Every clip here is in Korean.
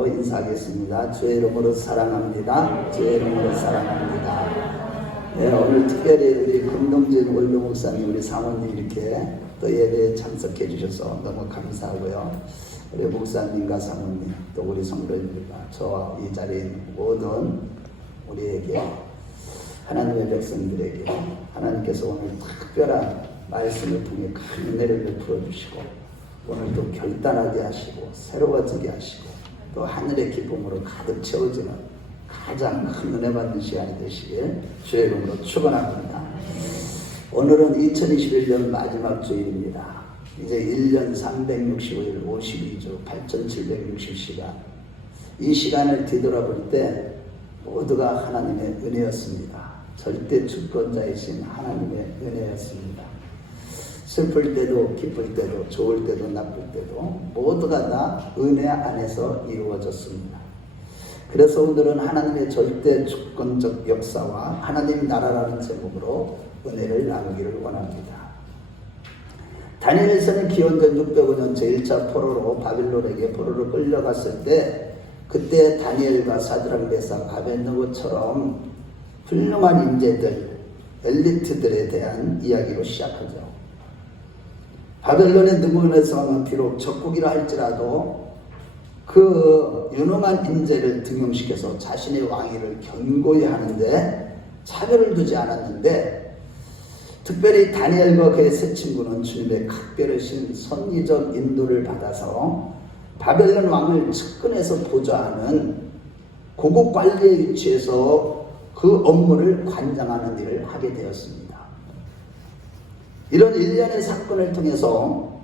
이름으로 인사하겠습니다. 주의 이름으로 사랑합니다. 주의 이름으로 사랑합니다. 네, 오늘 특별히 우리 금동진 원로 목사님, 우리 사모님 이렇게 또 예배에 참석해 주셔서 너무 감사하고요. 우리 목사님과 사모님, 또 우리 성도님들과 저와 이 자리에 있는 모든 우리에게, 하나님의 백성들에게 하나님께서 오늘 특별한 말씀을 통해 큰 은혜를 베풀어 주시고, 오늘도 결단하게 하시고 새로워지게 하시고 또 하늘의 기쁨으로 가득 채워지는 가장 큰 은혜 받는 시간이 되시길 주의 이름으로 축원합니다. 오늘은 2021년 마지막 주일입니다. 이제 1년 365일 52주 8760시간, 이 시간을 뒤돌아볼 때 모두가 하나님의 은혜였습니다. 절대 주권자이신 하나님의 은혜였습니다. 슬플 때도 기쁠 때도 좋을 때도 나쁠 때도 모두가 다 은혜 안에서 이루어졌습니다. 그래서 오늘은 하나님의 절대 주권적 역사와 하나님 나라라는 제목으로 은혜를 나누기를 원합니다. 다니엘서는 기원전 605년 제1차 포로로 바빌론에게 포로로 끌려갔을 때, 그때 다니엘과 사드락 메삭 아벳느고처럼 훌륭한 인재들, 엘리트들에 대한 이야기로 시작하죠. 바벨론의 느부갓네살은 비록 적국이라 할지라도 그 유능한 인재를 등용시켜서 자신의 왕위를 견고히 하는데 차별을 두지 않았는데, 특별히 다니엘과 그의 세 친구는 주님의 각별하신 선의적 인도를 받아서 바벨론 왕을 측근에서 보좌하는 고급 관리의 위치에서 그 업무를 관장하는 일을 하게 되었습니다. 이런 일련의 사건을 통해서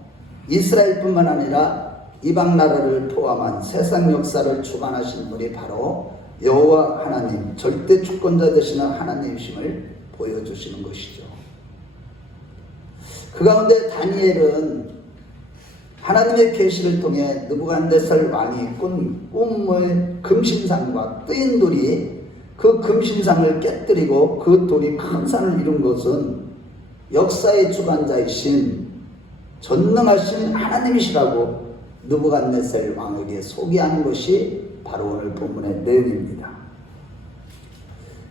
이스라엘뿐만 아니라 이방 나라를 포함한 세상 역사를 주관하신 분이 바로 여호와 하나님, 절대 주권자 되시는 하나님이심을 보여주시는 것이죠. 그 가운데 다니엘은 하나님의 계시를 통해 느부갓네살 왕이 꾼 꿈의 금신상과 뜨인 돌이 그 금신상을 깨뜨리고 그 돌이 큰 산을 이룬 것은 역사의 주관자이신 전능하신 하나님이시라고 느부갓네살 왕에게 소개하는 것이 바로 오늘 본문의 내용입니다.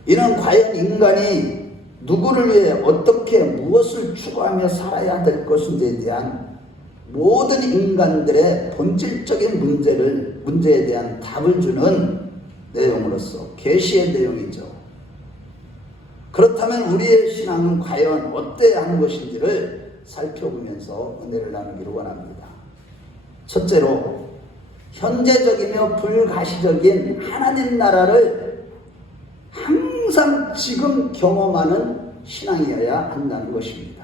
이는 과연 인간이 누구를 위해 어떻게 무엇을 추구하며 살아야 될 것인지에 대한 모든 인간들의 본질적인 문제에 대한 답을 주는 내용으로서 계시의 내용이죠. 그렇다면 우리의 신앙은 과연 어때야 하는 것인지를 살펴보면서 은혜를 나누기를 원합니다. 첫째로, 현재적이며 불가시적인 하나님 나라를 항상 지금 경험하는 신앙이어야 한다는 것입니다.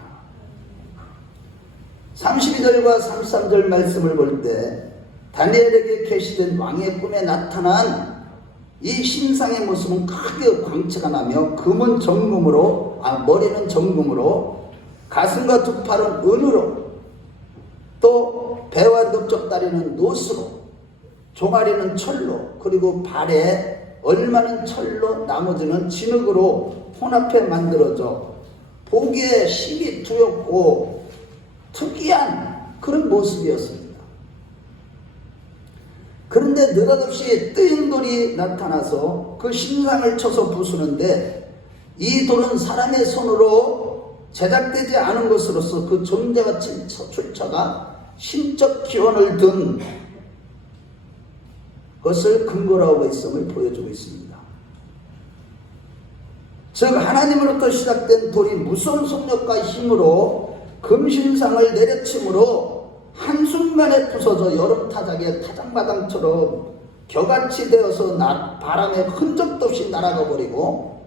32절과 33절 말씀을 볼 때 다니엘에게 계시된 왕의 꿈에 나타난 이 신상의 모습은 크게 광채가 나며 금은 정금으로, 머리는 정금으로, 가슴과 두 팔은 은으로, 또 배와 넓적다리는 노스로, 종아리는 철로, 그리고 발에 얼마는 철로, 나머지는 진흙으로 혼합해 만들어져 보기에 심히 두렵고 특이한 그런 모습이었습니다. 그런데 느닷없이 뜨인 돌이 나타나서 그 신상을 쳐서 부수는데, 이 돌은 사람의 손으로 제작되지 않은 것으로서 그 존재와 출처가 신적 기원을 둔 것을 근거로 하고 있음을 보여주고 있습니다. 즉, 하나님으로부터 시작된 돌이 무서운 속력과 힘으로 금신상을 내려침으로 한순간에 부서져 여름 타작의 타작마당처럼 겨같이 되어서 바람에 흔적도 없이 날아가 버리고,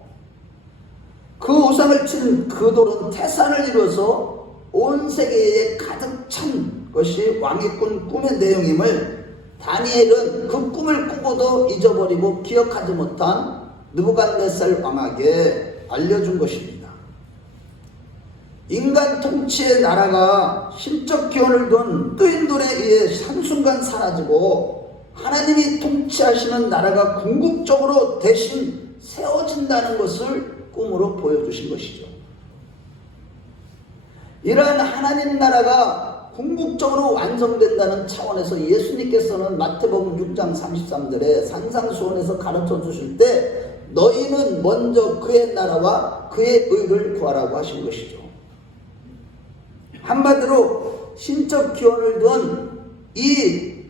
그 우상을 친 그 돌은 태산을 이루어서 온 세계에 가득 찬 것이 왕이 꾼 꿈의 내용임을 다니엘은 그 꿈을 꾸고도 잊어버리고 기억하지 못한 느부갓네살 왕에게 알려준 것입니다. 인간 통치의 나라가 신적 기원을 둔 뜨인 돌에 의해 한순간 사라지고 하나님이 통치하시는 나라가 궁극적으로 대신 세워진다는 것을 꿈으로 보여주신 것이죠. 이러한 하나님 나라가 궁극적으로 완성된다는 차원에서 예수님께서는 마태복음 6장 33절에 산상수훈에서 가르쳐 주실 때 너희는 먼저 그의 나라와 그의 의를 구하라고 하신 것이죠. 한마디로 신적 기원을 둔 이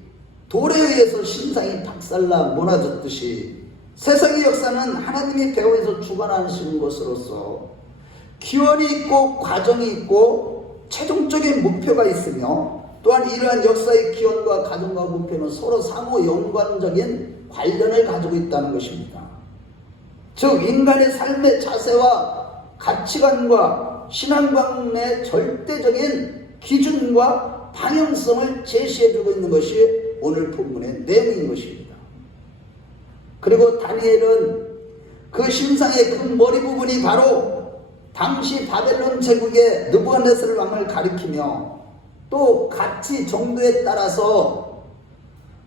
돌에 의해서 신상이 박살나 무너졌듯이 세상의 역사는 하나님이 배후에서 주관하시는 것으로서 기원이 있고 과정이 있고 최종적인 목표가 있으며 또한 이러한 역사의 기원과 과정과 목표는 서로 상호 연관적인 관련을 가지고 있다는 것입니다. 즉 인간의 삶의 자세와 가치관과 신앙관의 절대적인 기준과 방향성을 제시해주고 있는 것이 오늘 본문의 내용인 것입니다. 그리고 다니엘은 그 신상의 그 머리 부분이 바로 당시 바벨론 제국의 느부갓네살 왕을 가리키며 또 가치 정도에 따라서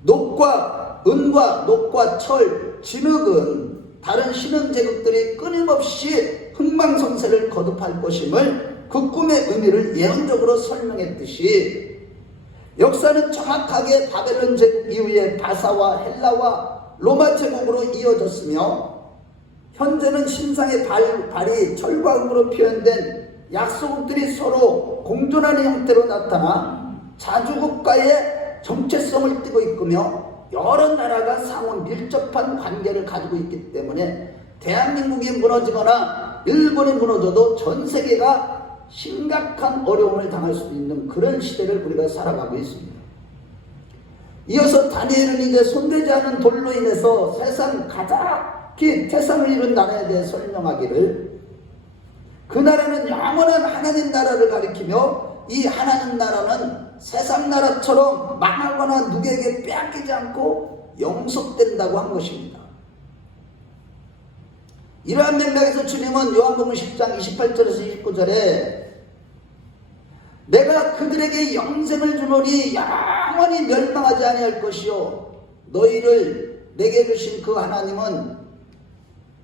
녹과 은과 녹과 철, 진흙은 다른 신흥 제국들이 끊임없이 흥망성쇠를 거듭할 것임을 그 꿈의 의미를 예언적으로 설명했듯이 역사는 정확하게 바벨론 제국 이후에 바사와 헬라와 로마 제국으로 이어졌으며 현재는 신상의 발이 철과 금으로 표현된 약소국들이 서로 공존하는 형태로 나타나 자주국가의 정체성을 띠고 있으며 여러 나라가 상호 밀접한 관계를 가지고 있기 때문에 대한민국이 무너지거나 일본이 무너져도 전 세계가 심각한 어려움을 당할 수 있는 그런 시대를 우리가 살아가고 있습니다. 이어서 다니엘은 이제 손대지 않은 돌로 인해서 세상 가장 태산을 이룬 나라에 대해 설명하기를 그 나라는 영원한 하나님 나라를 가리키며 이 하나님 나라는 세상 나라처럼 망하거나 누구에게 빼앗기지 않고 영속된다고 한 것입니다. 이러한 맥락에서 주님은 요한복음 10장 28절에서 29절에 내가 그들에게 영생을 주노니 영원히 멸망하지 아니할 것이요 너희를 내게 주신 그 하나님은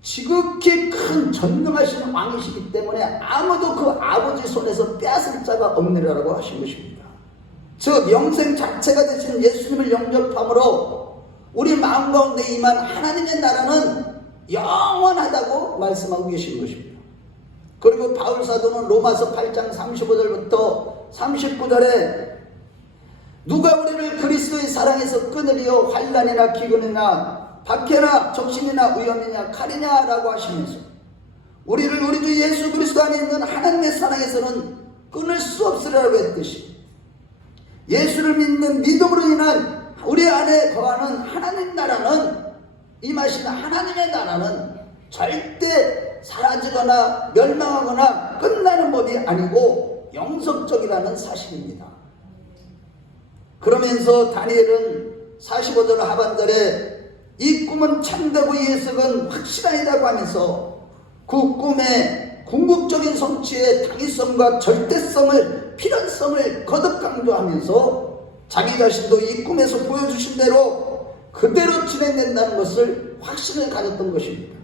지극히 큰 전능하신 왕이시기 때문에 아무도 그 아버지 손에서 빼앗을 자가 없느라고 하신 것입니다. 즉 영생 자체가 되신 예수님을 영접함으로 우리 마음 가운데 임한 하나님의 나라는 영원하다고 말씀하고 계신 것입니다. 그리고 바울 사도는 로마서 8장 35절부터 39절에 누가 우리를 그리스도의 사랑에서 끊으리요 환난이나 기근이나 박해나 적신이나 위험이냐 칼이냐라고 하시면서 우리를 우리 주 예수 그리스도 안에 있는 하나님의 사랑에서는 끊을 수 없으리라고 했듯이 예수를 믿는 믿음으로 인한 우리 안에 거하는 하나님 나라는 임하시는 하나님의 나라는 절대 사라지거나 멸망하거나 끝나는 법이 아니고 영속적이라는 사실입니다. 그러면서 다니엘은 45절 하반절에 이 꿈은 참되고 예석은 확실하다고 하면서 그 꿈의 궁극적인 성취의 당위성과 절대성을 필연성을 거듭 강조하면서 자기 자신도 이 꿈에서 보여주신 대로 그대로 진행된다는 것을 확신을 가졌던 것입니다.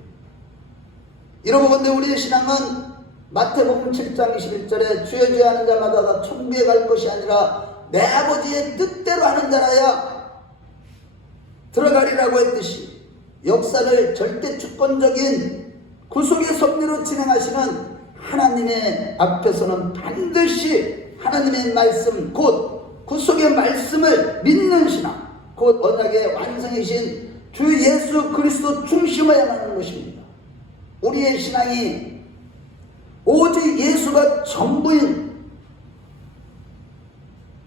이러고본데 우리의 신앙은 마태복음 7장 21절에 주여 주여 하는 자마다 다 천국에 갈 것이 아니라 내 아버지의 뜻대로 하는 자라야 들어가리라고 했듯이 역사를 절대 주권적인 구속의 섭리로 진행하시는 하나님의 앞에서는 반드시 하나님의 말씀 곧 구속의 말씀을 믿는 신앙 곧 언약의 완성이신 주 예수 그리스도 중심어야 하는 것입니다. 우리의 신앙이 오직 예수가 전부인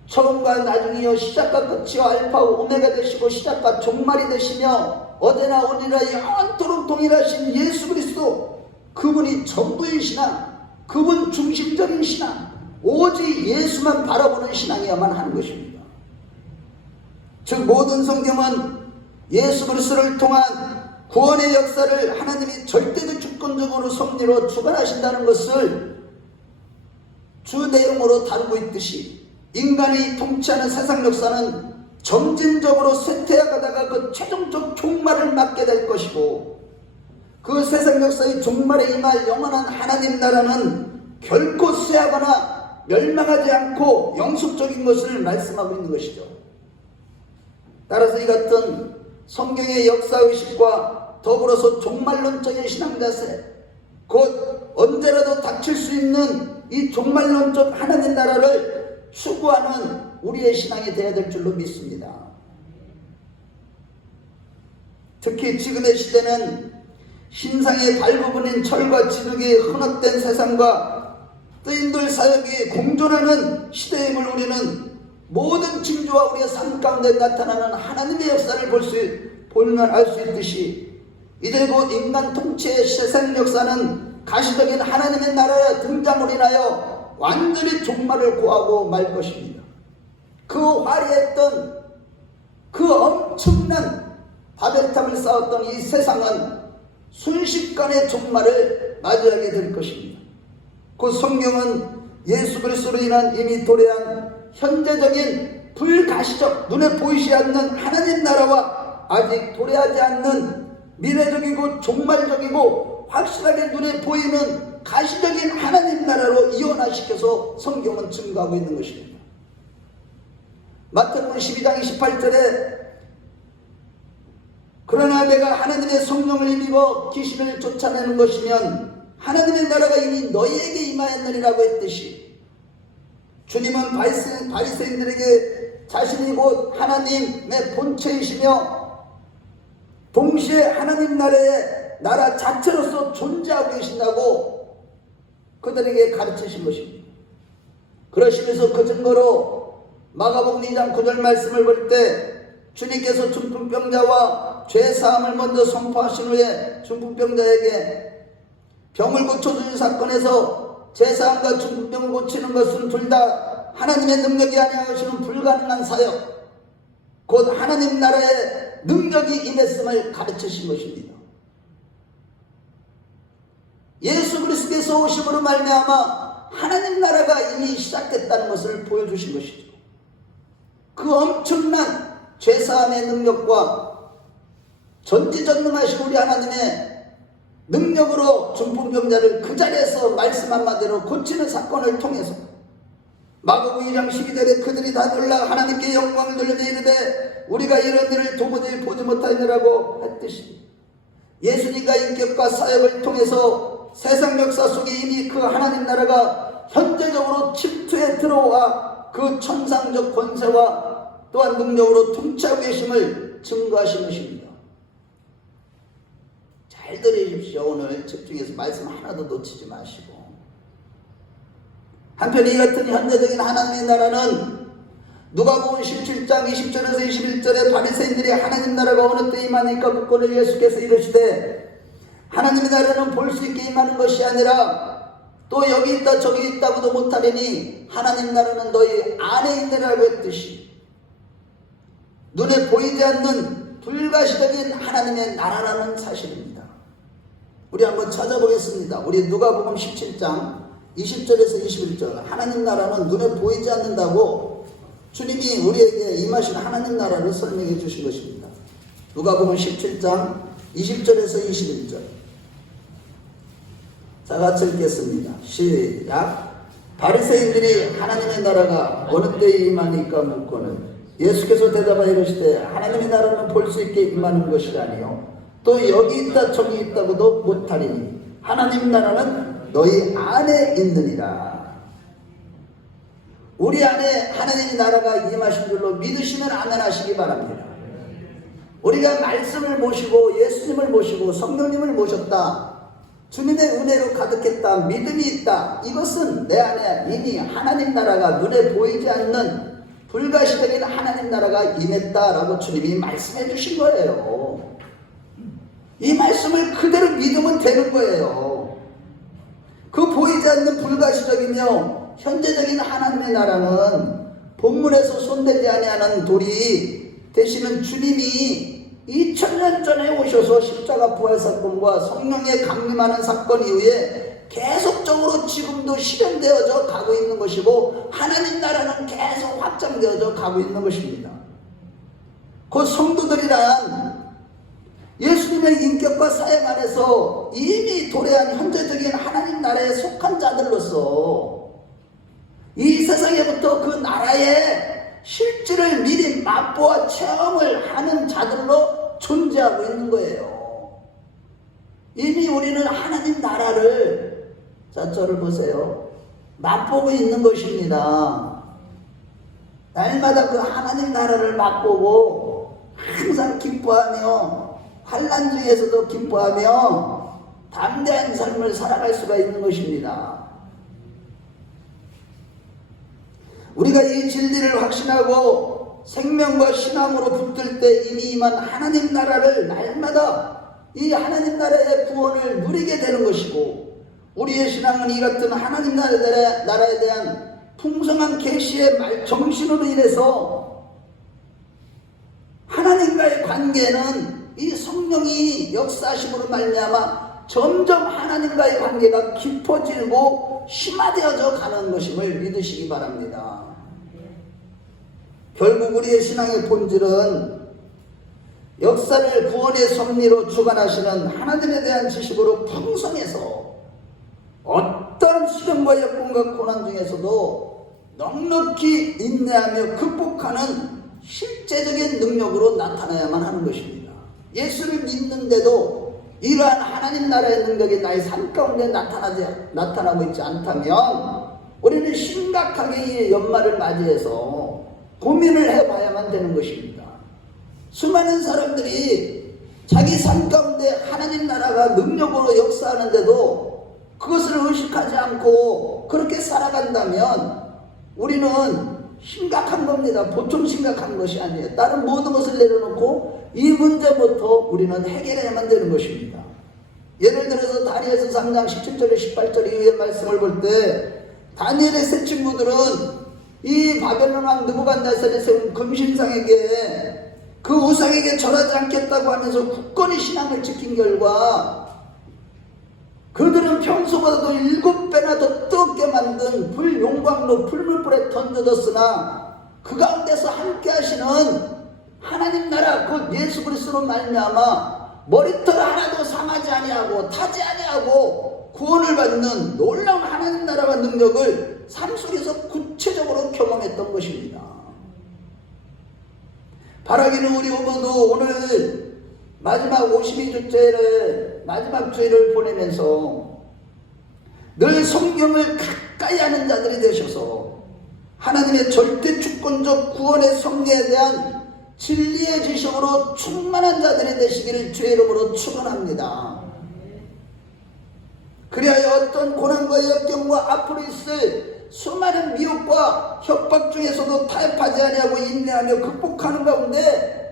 처음과 나중이요 시작과 끝이요 알파와 오메가 되시고 시작과 종말이 되시며 어제나 오늘이나 영원토록 동일하신 예수 그리스도 그분이 전부인 신앙 그분 중심적인 신앙 오직 예수만 바라보는 신앙이야만 하는 것입니다. 즉 모든 성경은 예수 그리스도를 통한 구원의 역사를 하나님이 절대적 주권적으로 섭리로 주관하신다는 것을 주 내용으로 다루고 있듯이 인간이 통치하는 세상 역사는 점진적으로 쇠퇴해가다가 그 최종적 종말을 맞게 될 것이고 그 세상 역사의 종말에 임할 영원한 하나님 나라는 결코 쇠하거나 멸망하지 않고 영속적인 것을 말씀하고 있는 것이죠. 따라서 이 같은 성경의 역사의식과 더불어서 종말론적인 신앙자세, 곧 언제라도 닥칠 수 있는 이 종말론적 하나님 나라를 추구하는 우리의 신앙이 되어야 될 줄로 믿습니다. 특히 지금의 시대는 신상의 발부분인 철과 진흙이 혼합된 세상과 뜨인돌 사역이 공존하는 시대임을 우리는 모든 징조와 우리의 삶 가운데 나타나는 하나님의 역사를 보면 알 수 있듯이 이제 곧 인간 통치의 세상 역사는 가시적인 하나님의 나라의 등장으로 인하여 완전히 종말을 고하고 말 것입니다. 그 화려했던 그 엄청난 바벨탑을 쌓았던 이 세상은 순식간에 종말을 맞이하게 될 것입니다. 그 성경은 예수 그리스도로 인한 이미 도래한 현재적인 불가시적 눈에 보이지 않는 하나님 나라와 아직 도래하지 않는 미래적이고 종말적이고 확실하게 눈에 보이는 가시적인 하나님 나라로 이원화시켜서 성경은 증거하고 있는 것입니다. 마태복음 12장 28절에 그러나 내가 하나님의 성령을 힘입어 귀신을 쫓아내는 것이면 하나님의 나라가 이미 너희에게 임하였느니라고 했듯이 주님은 바리새인들에게 자신이 곧 하나님의 본체이시며 동시에 하나님 나라의 나라 자체로서 존재하고 계신다고 그들에게 가르치신 것입니다. 그러시면서 그 증거로 마가복음 2장 9절 말씀을 볼 때 주님께서 중풍병자와 죄사함을 먼저 선포하신 후에 중풍병자에게 병을 고쳐주는 사건에서 죄사함과 중풍병을 고치는 것은 둘 다 하나님의 능력이 아니하시는 불가능한 사역, 곧 하나님 나라의 능력이 임했음을 가르치신 것입니다. 예수 그리스도께서 오심으로 말미암아 하나님 나라가 이미 시작됐다는 것을 보여주신 것이죠. 그 엄청난 죄사함의 능력과 전지전능하신 우리 하나님의 능력으로 중풍병자를 그 자리에서 말씀 한마디로 고치는 사건을 통해서 마가복음 2장 12절에 그들이 다 놀라 하나님께 영광을 돌리며 이르되 우리가 이런 일을 도무지 보지 못하느라고 했듯이 예수님과 인격과 사역을 통해서 세상 역사 속에 이미 그 하나님 나라가 현재적으로 침투에 들어와 그 천상적 권세와 또한 능력으로 통치하고 계심을 증거하신 것입니다. 잘 들으십시오. 오늘 집중해서 말씀 하나도 놓치지 마시고, 한편 이 같은 현재적인 하나님의 나라는 누가복음 17장 20절에서 21절에 바리새인들이 하나님 나라가 어느 때 임하니까 묻고는 예수께서 이르시되 하나님의 나라는 볼 수 있게 임하는 것이 아니라 또 여기 있다 저기 있다고도 못하리니 하나님 나라는 너희 안에 있느라고 했듯이 눈에 보이지 않는 불가시적인 하나님의 나라라는 사실입니다. 우리 한번 찾아보겠습니다. 우리 누가복음 17장 20절에서 21절, 하나님 나라는 눈에 보이지 않는다고 주님이 우리에게 임하신 하나님 나라를 설명해 주신 것입니다. 누가복음 17장 20절에서 21절. 자, 같이 읽겠습니다. 시작. 바리새인들이 하나님의 나라가 어느 때에 임하니까 묻고는 예수께서 대답하여 이르시되 하나님의 나라는 볼 수 있게 임하는 것이 아니요 또 여기 있다 저기 있다고도 못하리니 하나님 나라는 너희 안에 있느니라. 우리 안에 하나님의 나라가 임하신 줄로 믿으시면 아멘하시기 바랍니다. 우리가 말씀을 모시고 예수님을 모시고 성령님을 모셨다, 주님의 은혜로 가득했다, 믿음이 있다, 이것은 내 안에 이미 하나님 나라가 눈에 보이지 않는 불가시적인 하나님 나라가 임했다라고 주님이 말씀해 주신 거예요. 이 말씀을 그대로 믿으면 되는 거예요. 그 보이지 않는 불가시적이며 현재적인 하나님의 나라는 본문에서 손대지 아니하는 돌이 되시는 주님이 2000년 전에 오셔서 십자가 부활 사건과 성령의 강림하는 사건 이후에 계속적으로 지금도 실현되어져 가고 있는 것이고 하나님 나라는 계속 확장되어져 가고 있는 것입니다. 그 성도들이란 예수님의 인격과 사역 안에서 이미 도래한 현재적인 하나님 나라에 속한 자들로서 이 세상에부터 그 나라의 실질을 미리 맛보아 체험을 하는 자들로 존재하고 있는 거예요. 이미 우리는 하나님 나라를, 자, 저를 보세요, 맛보고 있는 것입니다. 날마다 그 하나님 나라를 맛보고 항상 기뻐하며 환난 중에서도 기뻐하며 담대한 삶을 살아갈 수가 있는 것입니다. 우리가 이 진리를 확신하고 생명과 신앙으로 붙들 때 이미 임한 하나님 나라를 날마다 이 하나님 나라의 구원을 누리게 되는 것이고, 우리의 신앙은 이 같은 하나님 나라에 대한 풍성한 계시의 정신으로 인해서 하나님과의 관계는 이 성령이 역사하심으로 말미암아 점점 하나님과의 관계가 깊어지고 심화되어져 가는 것임을 믿으시기 바랍니다. 결국 우리의 신앙의 본질은 역사를 구원의 섭리로 주관하시는 하나님에 대한 지식으로 풍성해서 어떤 시련과 여건과 고난 중에서도 넉넉히 인내하며 극복하는 실제적인 능력으로 나타나야만 하는 것입니다. 예수를 믿는데도 이러한 하나님 나라의 능력이 나의 삶 가운데 나타나고 있지 않다면 우리는 심각하게 이 연말을 맞이해서 고민을 해봐야만 되는 것입니다. 수많은 사람들이 자기 삶 가운데 하나님 나라가 능력으로 역사하는데도 그것을 의식하지 않고 그렇게 살아간다면 우리는 심각한 겁니다. 보통 심각한 것이 아니에요. 다른 모든 것을 내려놓고 이 문제부터 우리는 해결해야만 되는 것입니다. 예를 들어서 다니엘서 3장 17절에 18절 이후의 말씀을 볼 때 다니엘의 세 친구들은 이 바벨론 왕 느부갓네살이 세운 금신상에게 그 우상에게 절하지 않겠다고 하면서 굳건히 신앙을 지킨 결과 그들은 평소보다도 7배나 더 뜨겁게 만든 불용광로 풀물불에 던져졌으나 그 가운데서 함께 하시는 하나님 나라 곧 예수 그리스도로 말미암아 머리털 하나도 상하지 아니하고 타지 아니하고 구원을 받는 놀라운 하나님 나라와 능력을 삶 속에서 구체적으로 경험했던 것입니다. 바라기는 우리 모두 오늘 마지막 52주째를 마지막 주일을 보내면서 늘 성경을 가까이 하는 자들이 되셔서 하나님의 절대 주권적 구원의 섭리에 대한 진리의 지식으로 충만한 자들이 되시기를 주의 이름으로 축원합니다. 그리하여 어떤 고난과 역경과 앞으로 있을 수많은 미혹과 협박 중에서도 타협하지 아니하고 인내하며 극복하는 가운데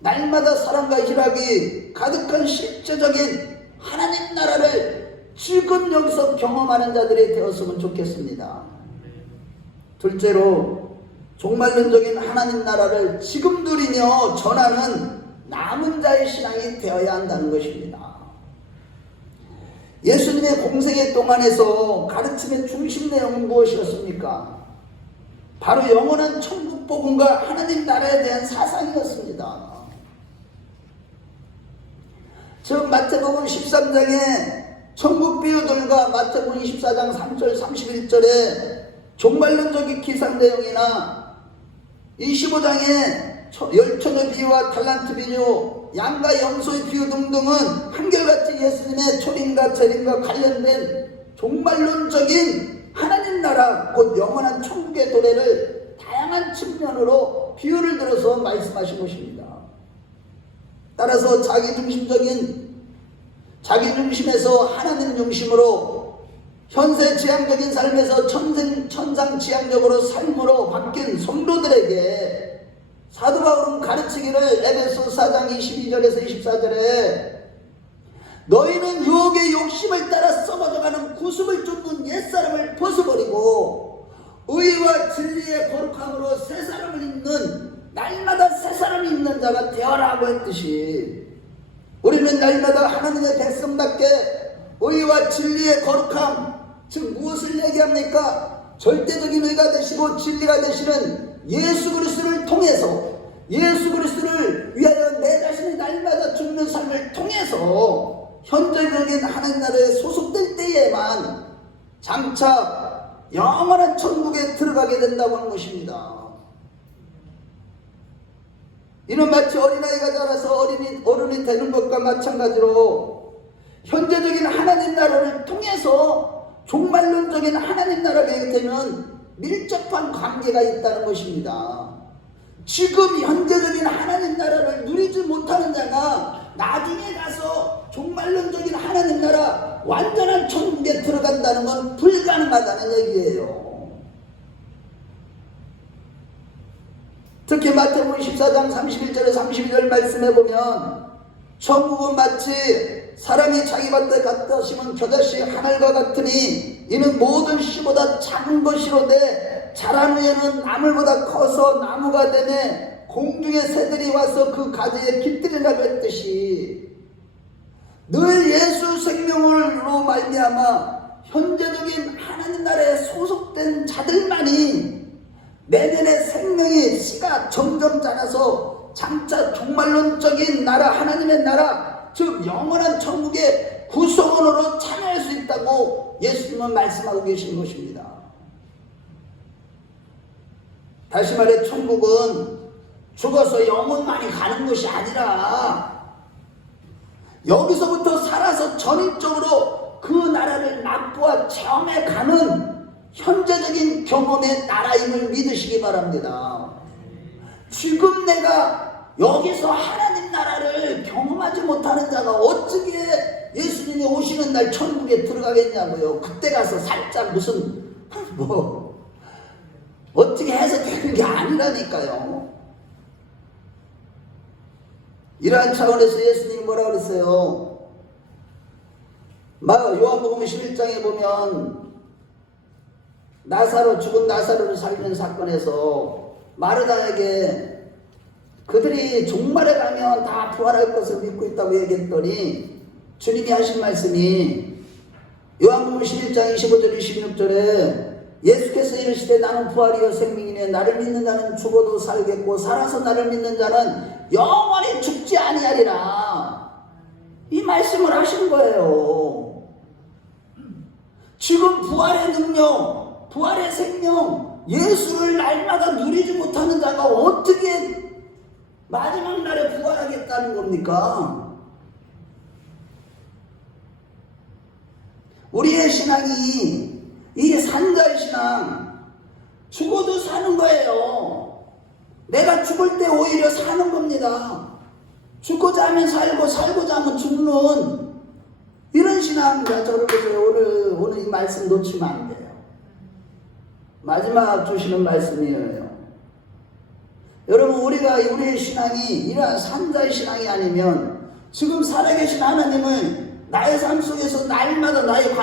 날마다 사랑과 희락이 가득한 실제적인 하나님 나라를 지금 여기서 경험하는 자들이 되었으면 좋겠습니다. 둘째로 종말론적인 하나님 나라를 지금 누리며 전하는 남은 자의 신앙이 되어야 한다는 것입니다. 예수님의 공생애 동안에서 가르침의 중심 내용은 무엇이었습니까? 바로 영원한 천국 복음과 하나님 나라에 대한 사상이었습니다. 즉 마태복음 13장의 천국 비유들과 마태복음 24장 3절 31절의 종말론적인 기상 내용이나 25장의 열처녀 비유와 탈란트 비유, 양과 염소의 비유 등등은 한결같이 예수님의 초림과 재림과 관련된 종말론적인 하나님 나라 곧 영원한 천국의 도래를 다양한 측면으로 비유를 들어서 말씀하신 것입니다. 따라서 자기 중심에서 하나님 중심으로 현세 지향적인 삶에서 천상지향적으로 삶으로 바뀐 성도들에게 사도 바울은 가르치기를 에베소 4장 22절에서 24절에 너희는 유혹의 욕심을 따라 썩어져가는 구습을 쫓는 옛사람을 벗어버리고 의와 진리의 거룩함으로 새 사람을 입는 날마다 새 사람이 있는 자가 되어라고 했듯이 우리는 날마다 하나님의 백성답게 의와 진리의 거룩함, 즉 무엇을 얘기합니까? 절대적인 의가 되시고 진리가 되시는 예수 그리스도를 통해서 예수 그리스도를 위하여 내 자신이 날마다 죽는 삶을 통해서 현재적인 하나님 나라에 소속될 때에만 장차 영원한 천국에 들어가게 된다고 하는 것입니다. 이는 마치 어린아이가 자라서 어른이 되는 것과 마찬가지로 현재적인 하나님 나라를 통해서 종말론적인 하나님 나라 곁에는 밀접한 관계가 있다는 것입니다. 지금 현재적인 하나님 나라를 누리지 못하는 자가 나중에 가서 종말론적인 하나님 나라 완전한 천국에 들어간다는 건 불가능하다는 얘기예요. 특히 마태복음 14장 31절에 32절 말씀해 보면 천국은 마치 사람이 자기 밭에 갖다 심은 겨자씨 하늘과 같으니 이는 모든 씨보다 작은 것이로되 자란 후에는 나물보다 커서 나무가 되매 공중의 새들이 와서 그 가지에 깃들이라고 했듯이 늘 예수 생명으로 말미암아 현재적인 하나님 나라에 소속된 자들만이 내년의 생명의 씨가 점점 자라서 장차 종말론적인 나라 하나님의 나라 즉 영원한 천국의 구성원으로 참여할 수 있다고 예수님은 말씀하고 계신 것입니다. 다시 말해 천국은 죽어서 영혼만이 가는 것이 아니라 여기서부터 살아서 전인적으로 그 나라를 맛보아 체험해 가는 현재적인 경험의 나라임을 믿으시기 바랍니다. 지금 내가 여기서 하나님 나라를 경험하지 못하는 자가 어떻게 예수님이 오시는 날 천국에 들어가겠냐고요. 그때 가서 살짝 무슨 어떻게 해서 되는 게 아니라니까요. 이러한 차원에서 예수님이 뭐라고 그랬어요? 요한복음 11장에 보면 죽은 나사로를 살리는 사건에서 마르다에게 그들이 종말에 가면 다 부활할 것을 믿고 있다고 얘기했더니 주님이 하신 말씀이 요한복음 11장 25절 26절에 예수께서 이르시되 나는 부활이요 생명이니 나를 믿는 자는 죽어도 살겠고 살아서 나를 믿는 자는 영원히 죽지 아니하리라 이 말씀을 하신 거예요. 지금 부활의 능력 부활의 생명 예수를 날마다 누리지 못하는 자가 어떻게 마지막 날에 부활하겠다는 겁니까? 우리의 신앙이 이 산자의 신앙 죽어도 사는 거예요. 내가 죽을 때 오히려 사는 겁니다. 죽고자 하면 살고 살고자 하면 죽는 이런 신앙입니다. 저를 보세요. 오늘 이 말씀 놓치면 안 돼요. 마지막 주시는 말씀이에요. 여러분 우리의 신앙이 이러한 산자의 신앙이 아니면 지금 살아계신 하나님을 나의 삶 속에서 날마다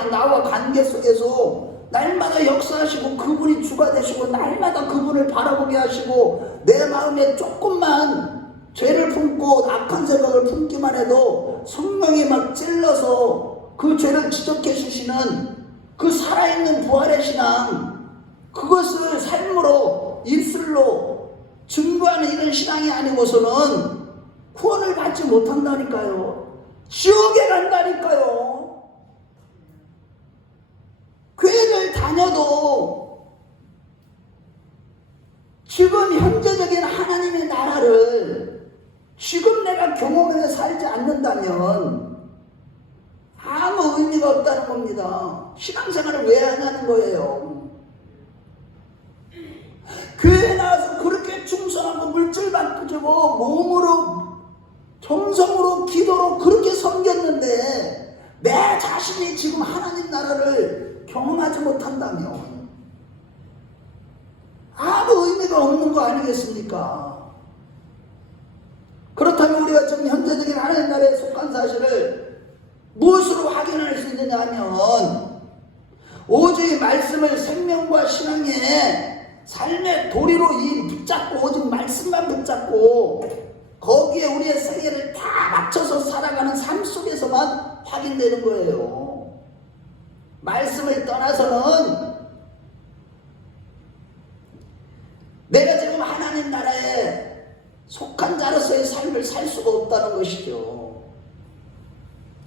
나와 관계 속에서 날마다 역사하시고 그분이 주가 되시고 날마다 그분을 바라보게 하시고 내 마음에 조금만 죄를 품고 악한 생각을 품기만 해도 성령이 막 찔러서 그 죄를 지적해 주시는 그 살아있는 부활의 신앙 그것을 삶으로 입술로 증거하는 이런 신앙이 아니고서는 구원을 받지 못한다니까요. 지옥에 간다니까요. 교회를 다녀도 지금 현재적인 하나님의 나라를 지금 내가 경험해 살지 않는다면 아무 의미가 없다는 겁니다. 신앙생활을 왜 하냐는 거예요. 교회에 나와서 그렇게 충성하고 물질 바꾸고 몸으로 정성으로 기도로 그렇게 섬겼는데 내 자신이 지금 하나님 나라를 경험하지 못한다면 아무 의미가 없는 거 아니겠습니까? 그렇다면 우리가 지금 현재적인 하나님 나라에 속한 사실을 무엇으로 확인할 수 있느냐 하면 오직 말씀을 생명과 신앙의 삶의 도리로 붙잡고 오직 말씀만 붙잡고 거기에 우리의 세계를 다 맞춰서 살아가는 삶 속에서만 확인되는 거예요. 말씀을 떠나서는 내가 지금 하나님 나라에 속한 자로서의 삶을 살 수가 없다는 것이죠.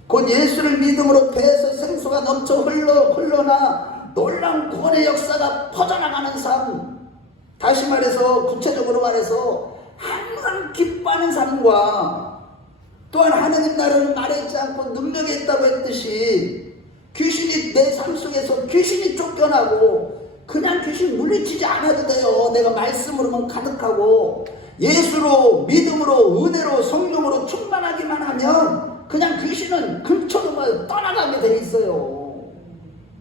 곧 예수를 믿음으로 배에서 생수가 넘쳐 흘러나 놀라운 구원의 역사가 퍼져나가는 삶, 다시 말해서 구체적으로 말해서 항상 기뻐하는 삶과 또한 하느님 나라는 말에 있지 않고 능력이 있다고 했듯이 귀신이 내 삶 속에서 귀신이 쫓겨나고 그냥 귀신 물리치지 않아도 돼요. 내가 말씀으로만 가득하고 예수로 믿음으로 은혜로 성령으로 충만하기만 하면 그냥 귀신은 근처로만 떠나가게 돼 있어요.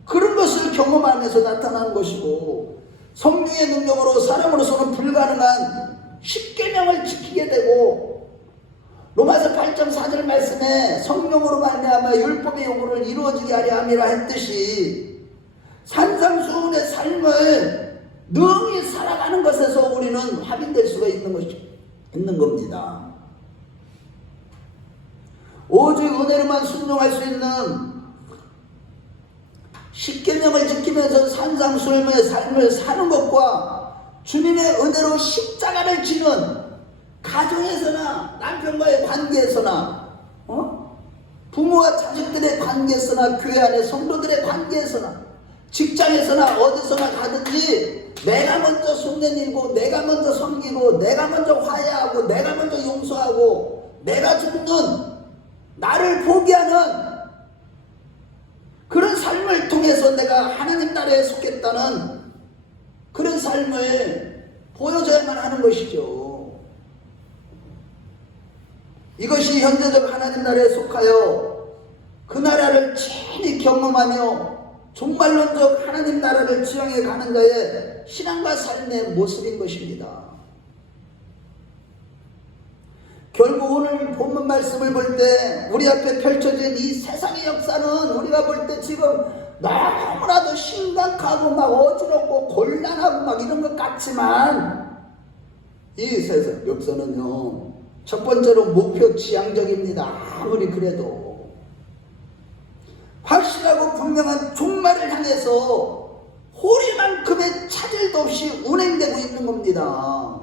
그런 것을 경험하면서 나타나는 것이고 성령의 능력으로 사람으로서는 불가능한 십계명을 지키게 되고 로마서 8장 4절 말씀에 성령으로 말미암아 율법의 요구를 이루어지게 하려 함이라 했듯이 산상수훈의 삶을 능히 살아가는 것에서 우리는 확인될 수가 있는 겁니다. 오직 은혜로만 순종할 수 있는 십계명을 지키면서 산상수훈의 삶을 사는 것과 주님의 은혜로 십자가를 지는 가정에서나 남편과의 관계에서나 부모와 자식들의 관계에서나 교회 안의 성도들의 관계에서나 직장에서나 어디서나 가든지 내가 먼저 손 내밀고 내가 먼저 섬기고 내가 먼저 화해하고 내가 먼저 용서하고 내가 죽는 나를 포기하는 그런 삶을 통해서 내가 하나님 나라에 속했다는 그런 삶을 보여줘야만 하는 것이죠. 이것이 현재적 하나님 나라에 속하여 그 나라를 친히 경험하며 종말론적 하나님 나라를 지향해 가는 자의 신앙과 삶의 모습인 것입니다. 결국 오늘 본문 말씀을 볼 때 우리 앞에 펼쳐진 이 세상의 역사는 우리가 볼 때 지금 너무나도 심각하고 막 어지럽고 곤란하고 막 이런 것 같지만 이 세상 역사는요, 첫 번째로 목표 지향적입니다. 아무리 그래도 확실하고 분명한 종말을 향해서 호리만큼의 차질도 없이 운행되고 있는 겁니다.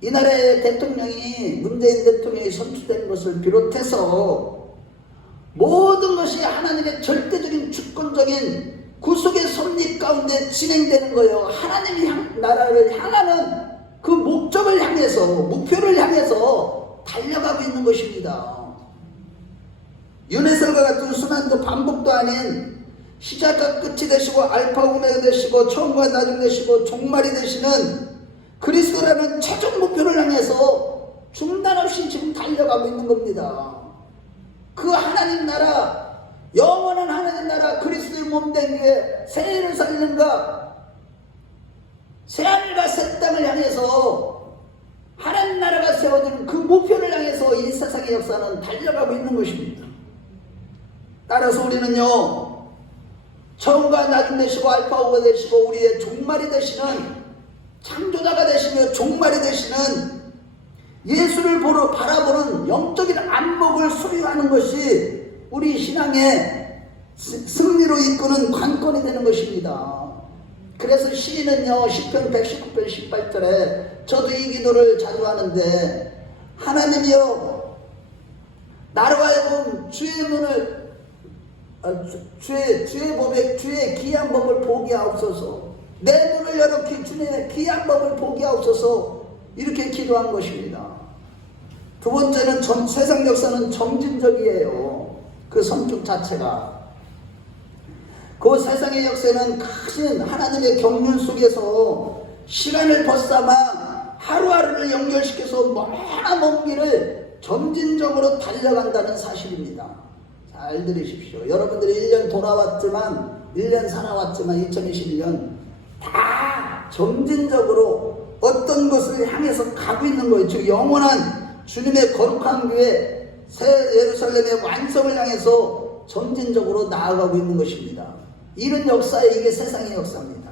이 나라의 대통령이 문재인 대통령이 선출된 것을 비롯해서 모든 것이 하나님의 절대적인 주권적인 구속의 섭리 가운데 진행되는 거예요. 하나님의 나라를 향하는 그 목적을 향해서, 목표를 향해서 달려가고 있는 것입니다. 윤회설과 같은 순환도 반복도 아닌 시작과 끝이 되시고 알파 오메가 되시고 처음과 나중 되시고 종말이 되시는 그리스도라는 최종 목표를 향해서 중단 없이 지금 달려가고 있는 겁니다. 그 하나님 나라, 영원한 하나님 나라, 그리스도의 몸된 교회, 새 예루살렘과 새하늘과 새 땅을 향해서 하나님 나라가 세워진 그 목표를 향해서 이 세상의 역사는 달려가고 있는 것입니다. 따라서 우리는요, 처음과 나중 되시고 알파 오메가 되시고 우리의 종말이 되시는 창조자가 되시며 종말이 되시는 예수를 보러 바라보는 영적인 안목을 수리하는 것이 우리 신앙의 승리로 이끄는 관건이 되는 것입니다. 그래서 시인은요, 시편 119편 18절에 저도 이 기도를 자주 하는데, 하나님이여 나로 하여금 주의 눈을 주의 법에 주의 귀한 법을 보게 하옵소서. 내 눈을 열어 주의 귀한 법을 보게 하옵소서. 이렇게 기도한 것입니다. 두 번째는 세상 역사는 점진적이에요. 그 성격 자체가. 그 세상의 역사는 크신 하나님의 경륜 속에서 시간을 벗삼아 하루하루를 연결시켜서 너무나 먼 길을 점진적으로 달려간다는 사실입니다. 잘 들으십시오. 여러분들이 1년 돌아왔지만 1년 살아왔지만 2021년 다 점진적으로 어떤 것을 향해서 가고 있는 거예요. 즉 영원한 주님의 거룩한 교회 새 예루살렘의 완성을 향해서 점진적으로 나아가고 있는 것입니다. 이런 역사에 이게 세상의 역사입니다.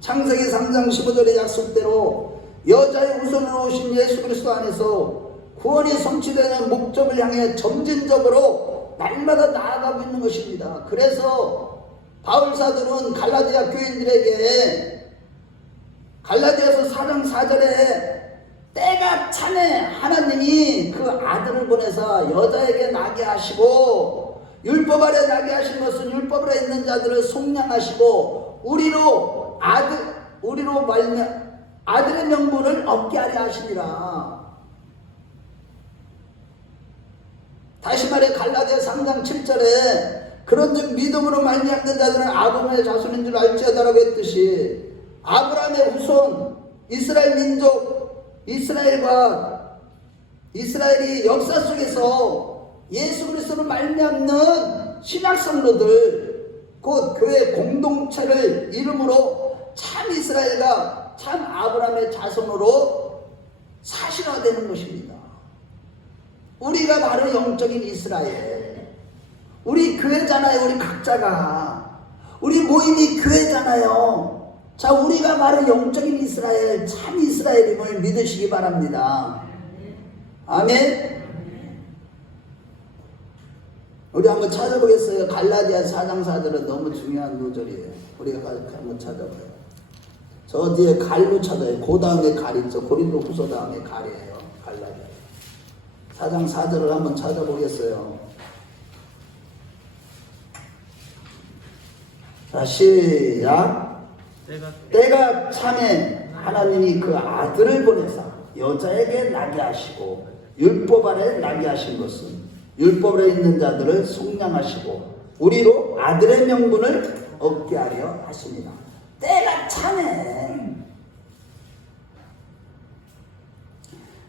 창세기 3장 15절의 약속대로 여자의 후손으로 오신 예수 그리스도 안에서 구원이 성취되는 목적을 향해 점진적으로 날마다 나아가고 있는 것입니다. 그래서 바울 사도는 갈라디아 교인들에게 갈라디아서 4장 4절에 때가 차네 하나님이 그 아들을 보내사 여자에게 나게 하시고 율법 아래 나게 하신 것은 율법 아래 있는 자들을 속량하시고 우리로 아들의 명분을 얻게 하려 하시니라. 다시 말해 갈라디아 3장 7절에 그런즉 믿음으로 말미암는 자들은 아브라함의 자손인 줄 알지어다라고 했듯이 아브라함의 후손 이스라엘 민족 이스라엘이 역사 속에서 예수 그리스도로 말미암는 신약 성도들 곧 교회 공동체를 이름으로 참 이스라엘과 참 아브라함의 자손으로 사실화되는 것입니다. 우리가 바로 영적인 이스라엘. 우리 교회잖아요. 우리 각자가. 우리 모임이 교회잖아요. 자, 우리가 바로 영적인 이스라엘, 참 이스라엘임을 믿으시기 바랍니다. 아멘. 우리 한번 찾아보겠어요. 갈라디아 4장 4절은 너무 중요한 구절이에요. 우리가 한번 찾아봐요. 저 뒤에 갈로 찾아요. 그 다음에 갈이 있죠. 고린도 후서 다음에 갈이에요. 갈라디아 4장 4절을 한번 찾아보겠어요. 자, 시작. 때가 참에 하나님이 그 아들을 보내사 여자에게 나게 하시고 율법 아래 나게 하신 것은 율법 아래 있는 자들을 속량하시고 우리로 아들의 명분을 얻게 하려 하십니다. 때가 참에.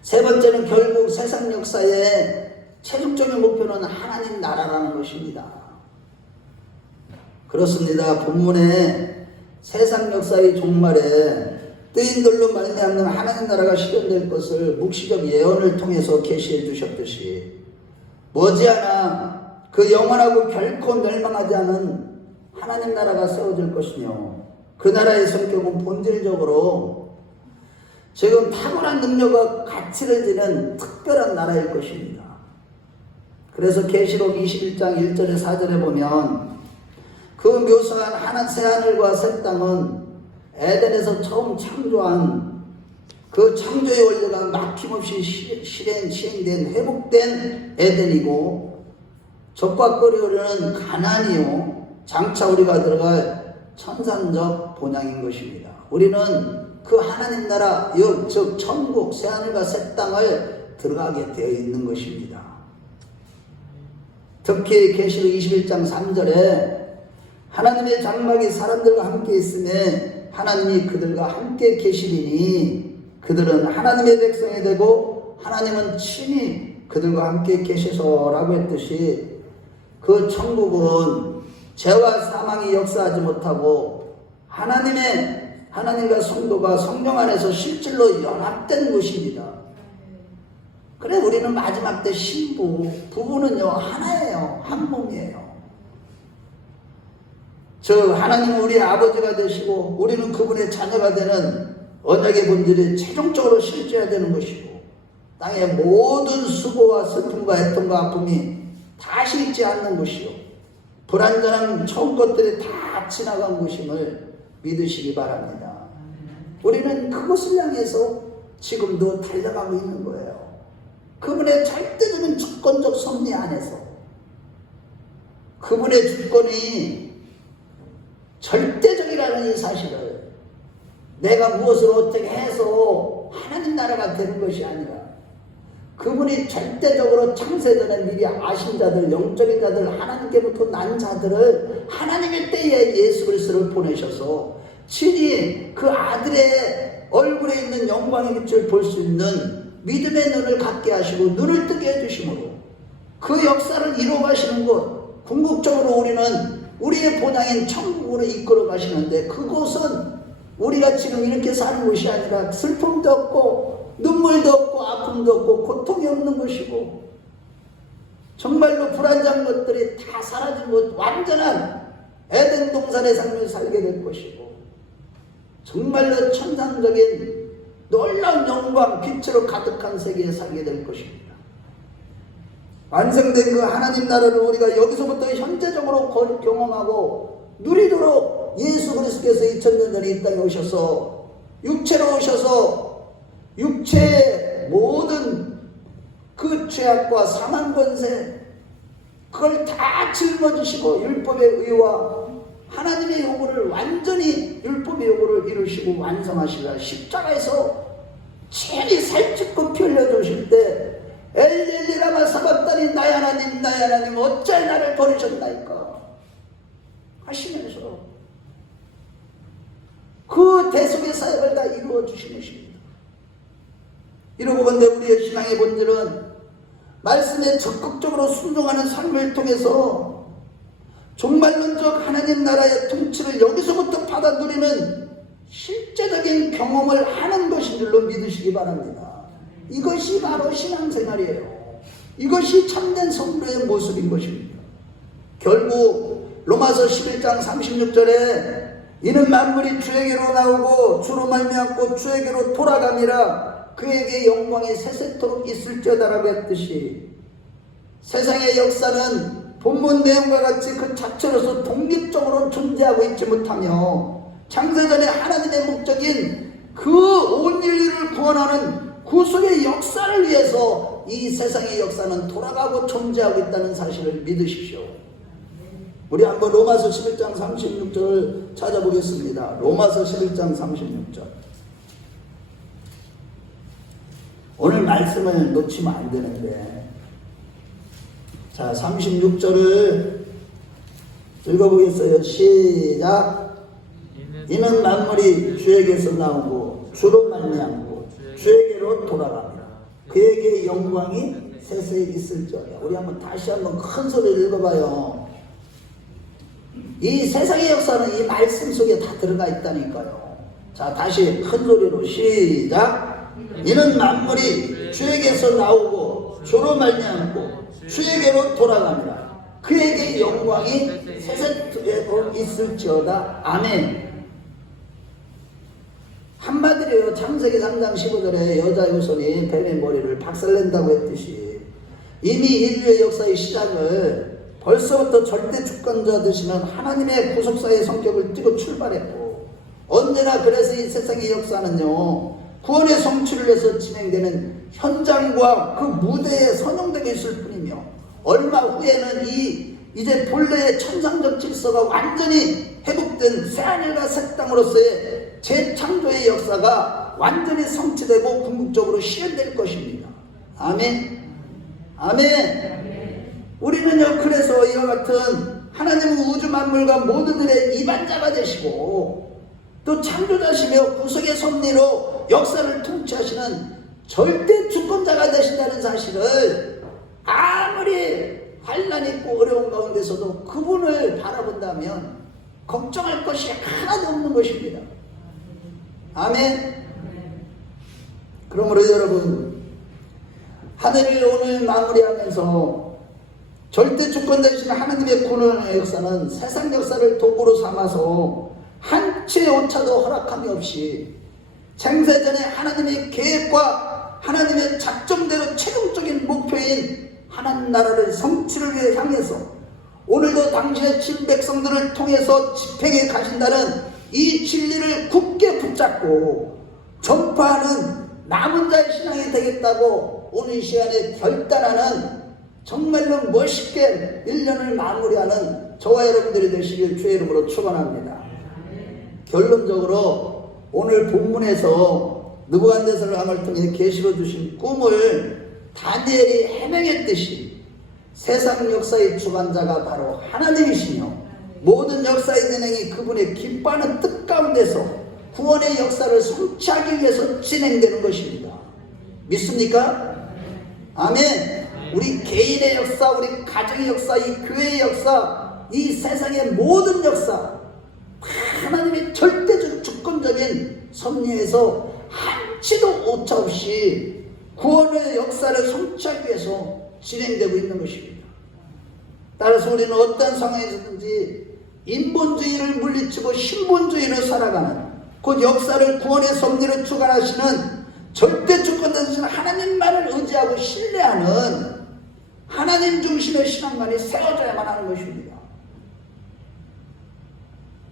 세 번째는 결국 세상 역사의 최종적인 목표는 하나님 나라라는 것입니다. 그렇습니다. 본문에 세상 역사의 종말에 뜨인들로 말미암는 하나님 나라가 실현될 것을 묵시적 예언을 통해서 계시해 주셨듯이 머지않아 그 영원하고 결코 멸망하지 않은 하나님 나라가 세워질 것이며 그 나라의 성격은 본질적으로 지금 탁월한 능력과 가치를 지닌 특별한 나라일 것입니다. 그래서 계시록 21장 1절에 4절에 보면 그 묘사한 새하늘과 새 땅은 에덴에서 처음 창조한 그 창조의 원리가 막힘없이 시행된 회복된 에덴이고 적과 끓이오르는 가나안이요 장차 우리가 들어갈 천상적 본향인 것입니다. 우리는 그 하나님 나라 즉 천국 새하늘과 새 땅을 들어가게 되어 있는 것입니다. 특히 계시록 21장 3절에 하나님의 장막이 사람들과 함께 있음에 하나님이 그들과 함께 계시리니 그들은 하나님의 백성이 되고 하나님은 친히 그들과 함께 계시소라고 했듯이 그 천국은 죄와 사망이 역사하지 못하고 하나님과 성도가 성령 안에서 실질로 연합된 곳입니다. 그래 우리는 마지막 때 부부는요 하나예요. 한 몸이에요. 하나님은 우리의 아버지가 되시고 우리는 그분의 자녀가 되는 언약의 본질이 최종적으로 실제해야 되는 것이고 땅의 모든 수고와 슬픔과 애통과 아픔이 다시 있지 않는 것이요 불완전한 처음 것들이 다 지나간 것임을 믿으시기 바랍니다. 우리는 그것을 향해서 지금도 달려가고 있는 거예요. 그분의 절대적인 주권적 섭리 안에서 그분의 주권이 절대적이라는 이 사실을 내가 무엇을 어떻게 해서 하나님 나라가 되는 것이 아니라 그분이 절대적으로 창세전에 미리 아신 자들, 영적인 자들, 하나님께부터 난 자들을 하나님의 때에 예수 그리스도를 보내셔서 친히 그 아들의 얼굴에 있는 영광의 빛을 볼 수 있는 믿음의 눈을 갖게 하시고 눈을 뜨게 해주심으로 그 역사를 이루어 가시는 것, 궁극적으로 우리는 우리의 본향인 천국으로 이끌어 가시는데 그곳은 우리가 지금 이렇게 사는 것이 아니라 슬픔도 없고 눈물도 없고 아픔도 없고 고통이 없는 것이고 정말로 불완전한 것들이 다 사라진 것 완전한 에덴 동산의 삶을 살게 될 것이고 정말로 천상적인 놀라운 영광 빛으로 가득한 세계에 살게 될 것입니다. 완성된 그 하나님 나라를 우리가 여기서부터 현재적으로 경험하고 누리도록 예수 그리스도께서 2000년 전에 이 땅에 오셔서 육체로 오셔서 육체의 모든 그 죄악과 사망 권세 그걸 다 짊어지시고 율법의 의와 하나님의 요구를 완전히 율법의 요구를 이루시고 완성하시라 십자가에서 친히 살찌고 피 흘려주실 때 엘리 라마 사박다니 나의 하나님 어찌 나를 버리셨나이까 하시면서 그 대속의 사역을 다 이루어 주시는 것입니다. 이러고 본데 우리의 신앙의 본질은 말씀에 적극적으로 순종하는 삶을 통해서 종말론적 하나님 나라의 통치를 여기서부터 받아 누리는 실제적인 경험을 하는 것인 줄로 믿으시기 바랍니다. 이것이 바로 신앙생활이에요. 이것이 참된 성도의 모습인 것입니다. 결국 로마서 11장 36절에 이는 만물이 주에게로 나오고 주로 말미암고 주에게로 돌아감이라 그에게 영광이 세세토록 있을지어다라고 했듯이 세상의 역사는 본문 내용과 같이 그 자체로서 독립적으로 존재하고 있지 못하며 창세전에 하나님의 목적인 그 온 인류를 구원하는 구속의 역사를 위해서 이 세상의 역사는 돌아가고 존재하고 있다는 사실을 믿으십시오. 우리 한번 로마서 11장 36절을 찾아보겠습니다. 로마서 11장 36절. 오늘 말씀을 놓치면 안 되는데, 자 36절을 읽어보겠어요. 시작. 이는 만물이 주에게서 나오고 주로 말미암고 주에게로 돌아갑니다. 그에게 영광이 세세히 있을지어다. 우리 한번 다시 한번 큰 소리를 읽어봐요. 이 세상의 역사는 이 말씀 속에 다 들어가 있다니까요. 자 다시 큰 소리로 시작. 이는 만물이 주에게서 나오고 주로 말미암고 주에게로 돌아갑니다. 그에게 영광이 세세토록 있을지어다. 아멘. 한마디로요, 창세기 3장 15절에 여자 후손이 뱀의 머리를 박살낸다고 했듯이 이미 인류의 역사의 시작을 벌써부터 절대 주권자 되시는 하나님의 구속사의 성격을 띠고 출발했고, 언제나 그래서 이 세상의 역사는요 구원의 성취를 위해서 진행되는 현장과 그 무대에 선용되어 있을 뿐이며, 얼마 후에는 이제 본래의 천상적 질서가 완전히 회복된 새하늘과 새 땅으로서의 재창조의 역사가 완전히 성취되고 궁극적으로 실현될 것입니다. 아멘. 아멘. 우리는요 그래서 이와 같은 하나님은 우주 만물과 모든 일의 이반자가 되시고 또 창조자시며 구속의 섭리로 역사를 통치하시는 절대 주권자가 되신다는 사실을 아무리 환난이 있고 어려운 가운데서도 그분을 바라본다면 걱정할 것이 하나도 없는 것입니다. 아멘. 그러므로 여러분, 하늘을 오늘 마무리하면서 절대 주권자이신 하나님의 구원의 역사는 세상 역사를 도구로 삼아서 한치의 오차도 허락함이 없이 창세전에 하나님의 계획과 하나님의 작정대로 최종적인 목표인 하나님 나라를 성취를 위해 향해서 오늘도 당신의 친 백성들을 통해서 집행해 가신다는 이 진리를 굳게 붙잡고 전파하는 남은 자의 신앙이 되겠다고 오늘 이 시간에 결단하는 정말로 멋있게 1년을 마무리하는 저와 여러분들이 되시길 주의 이름으로 축원합니다. 결론적으로 오늘 본문에서 느부갓네살 왕을 통해 계시로 주신 꿈을 다니엘이 해명했듯이 세상 역사의 주관자가 바로 하나님이시며 모든 역사의 진행이 그분의 기뻐하는 뜻 가운데서 구원의 역사를 성취하기 위해서 진행되는 것입니다. 믿습니까? 아멘. 우리 개인의 역사, 우리 가정의 역사, 이 교회의 역사, 이 세상의 모든 역사 하나님의 절대적 주권적인 섭리에서 한치도 오차 없이 구원의 역사를 성취하기 위해서 진행되고 있는 것입니다. 따라서 우리는 어떤 상황에서든지 인본주의를 물리치고 신본주의를 살아가는 그 역사를 구원의 섭리로 주관하시는 절대 주권자이신 하나님만을 의지하고 신뢰하는 하나님 중심의 신앙관이 세워져야만 하는 것입니다.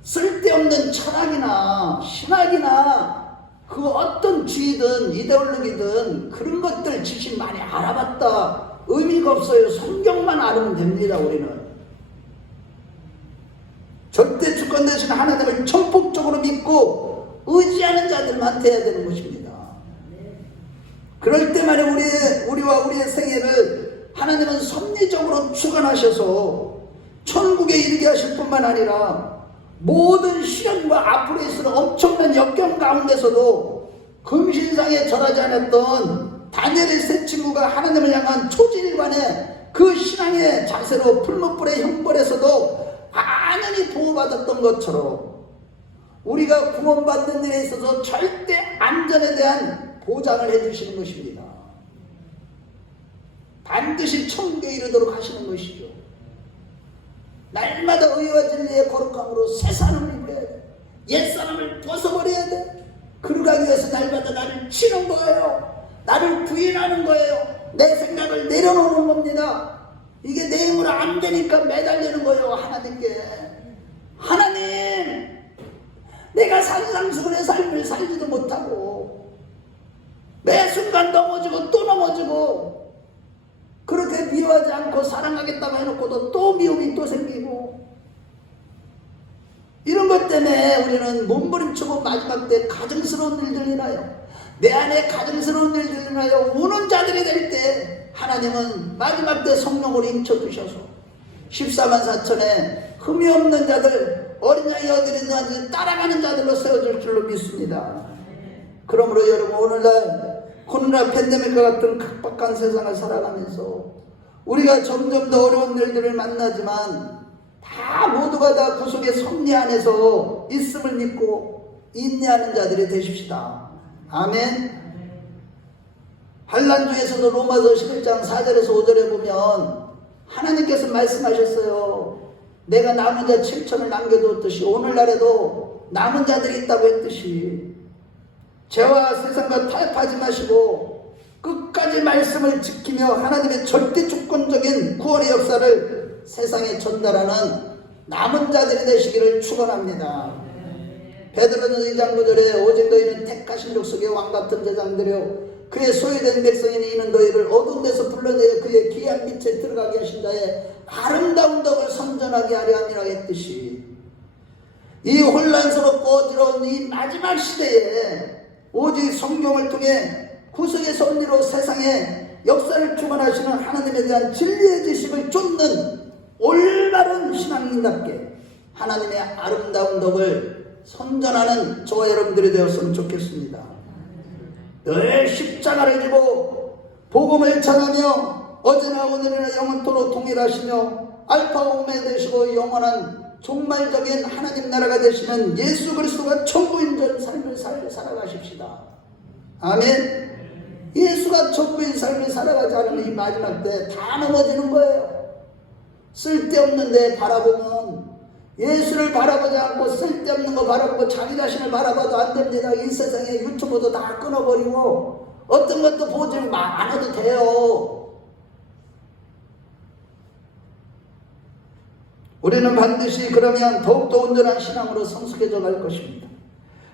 쓸데없는 철학이나 신학이나 그 어떤 주의든 이데올로기든 그런 것들 지금 많이 알아봤다 의미가 없어요. 성경만 알면 됩니다. 우리는 절대 주권 되신 하나님을 전폭적으로 믿고 의지하는 자들만 돼야 되는 것입니다. 그럴 때만에 우리와 우리의 생애를 하나님은 섭리적으로 주관하셔서 천국에 이르게 하실 뿐만 아니라 모든 시련과 앞으로 있을 엄청난 역경 가운데서도 금신상에 절하지 않았던 다니엘의 세 친구가 하나님을 향한 초지일관의 그 신앙의 자세로 풀무불의 형벌에서도 안연히 보호받았던 것처럼 우리가 구원받는 일에 있어서 절대 안전에 대한 보장을 해주시는 것입니다. 반드시 천국에 이르도록 하시는 것이죠. 날마다 의와 진리의 거룩함으로 새 사람을 입어야 돼. 옛사람을 벗어버려야 돼. 그러기 위해서 날마다 나를 치는 거예요. 나를 부인하는 거예요. 내 생각을 내려놓는 겁니다. 이게 내 힘으로 안 되니까 매달리는 거예요. 하나님께. 하나님, 내가 산상수훈의 삶을 살지도 못하고 매 순간 넘어지고 또 넘어지고 그렇게 미워하지 않고 사랑하겠다고 해놓고도 또 미움이 또 생기고 이런 것 때문에 우리는 몸부림치고 마지막 때 가증스러운 일들이 나요. 내 안에 가증스러운 일들이 나요. 우는 자들이 될 때 하나님은 마지막 때 성령으로 임쳐주셔서 14만 4천에 흠이 없는 자들, 어린 양이 어디든 자들 따라가는 자들로 세워질 줄로 믿습니다. 그러므로 여러분, 오늘날 코로나 팬데믹과 같은 각박한 세상을 살아가면서 우리가 점점 더 어려운 일들을 만나지만 다 모두가 다 구속의 섭리 안에서 있음을 믿고 인내하는 자들이 되십시다. 아멘. 환난주에서도 로마서 11장 4절에서 5절에 보면 하나님께서 말씀하셨어요. 내가 남은 자 7천을 남겨두었듯이 오늘날에도 남은 자들이 있다고 했듯이 죄와 세상과 타협하지 마시고 끝까지 말씀을 지키며 하나님의 절대 주권적인 구원의 역사를 세상에 전달하는 남은 자들이 되시기를 축원합니다. 베드로는 2장 9절에 오직 너희는 택하신 족속의 왕같은 제장들여 그의 소유된 백성인 이는 너희를 어두운 데서 불러내어 그의 귀한 빛에 들어가게 하신 자의 아름다운 덕을 선전하게 하려 함이라 했듯이 이 혼란스럽고 어지러운 이 마지막 시대에 오직 성경을 통해 구속의 섭리로 세상에 역사를 주관하시는 하나님에 대한 진리의 지식을 쫓는 올바른 신앙인답게 하나님의 아름다운 덕을 선전하는 저와 여러분들이 되었으면 좋겠습니다. 늘 십자가를 지고 복음을 전하며 어제나 오늘이나 영원토록 동일하시며 알파 오메가 되시고 영원한 종말적인 하나님 나라가 되시는 예수 그리스도가 전부인 삶을 살아가십시다. 아멘. 예수가 전부인 삶을 살아가지 않으면 이 마지막 때 다 넘어지는 거예요. 쓸데없는 데 바라보면 예수를 바라보지 않고 쓸데없는 거 바라보고 자기 자신을 바라봐도 안 됩니다. 이 세상에 유튜브도 다 끊어버리고 어떤 것도 보지 않아도 돼요. 우리는 반드시 그러면 더욱더 온전한 신앙으로 성숙해져 갈 것입니다.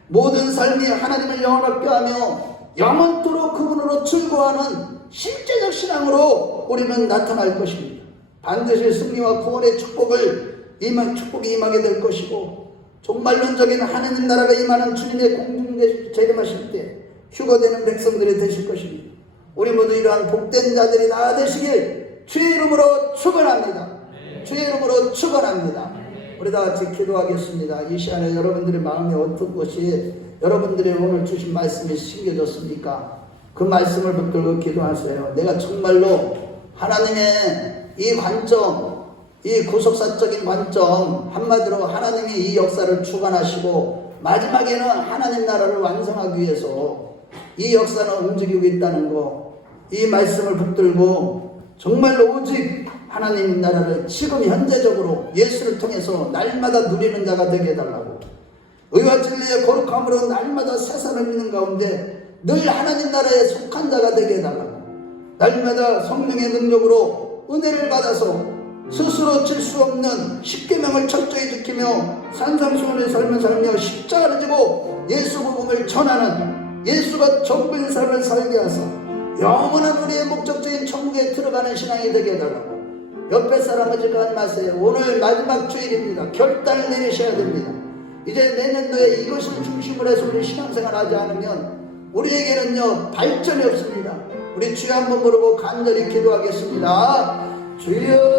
모든 삶이 하나님을 영원하게 하며 영원토록 그분으로 즐거워하는 실제적 신앙으로 우리는 나타날 것입니다. 반드시 승리와 구원의 축복이 임하게 될 것이고 종말론적인 하나님 나라가 임하는 주님의 공중에 재림하실 때 휴거되는 백성들이 되실 것입니다. 우리 모두 이러한 복된 자들이 다 되시길 주의 이름으로 축원합니다. 주의 이름으로 축원합니다. 우리 다 같이 기도하겠습니다. 이 시간에 여러분들의 마음이 어떤 것이 여러분들의 오늘 주신 말씀이 심겨졌습니까? 그 말씀을 붙들고 기도하세요. 내가 정말로 하나님의 이 관점, 이 구속사적인 관점, 한마디로 하나님이 이 역사를 주관하시고 마지막에는 하나님 나라를 완성하기 위해서 이 역사는 움직이고 있다는 거, 이 말씀을 붙들고 정말로 오직 하나님 나라를 지금 현재적으로 예수를 통해서 날마다 누리는 자가 되게 해달라고, 의와 진리의 거룩함으로 날마다 세상을 믿는 가운데 늘 하나님 나라에 속한 자가 되게 해달라고, 날마다 성령의 능력으로 은혜를 받아서 스스로 질 수 없는 십계명을 철저히 지키며 산상수훈의 삶을 살며 십자가를 지고 예수 복음을 전하는 예수가 전부인 삶을 살게 하사 영원한 우리의 목적적인 천국에 들어가는 신앙이 되게 해달라고. 옆에 사람을 지금 마세요. 오늘 마지막 주일입니다. 결단을 내리셔야 됩니다. 이제 내년도에 이것을 중심으로 해서 우리 신앙생활 하지 않으면 우리에게는요 발전이 없습니다. 우리 주여 한번 부르고 간절히 기도하겠습니다. 주여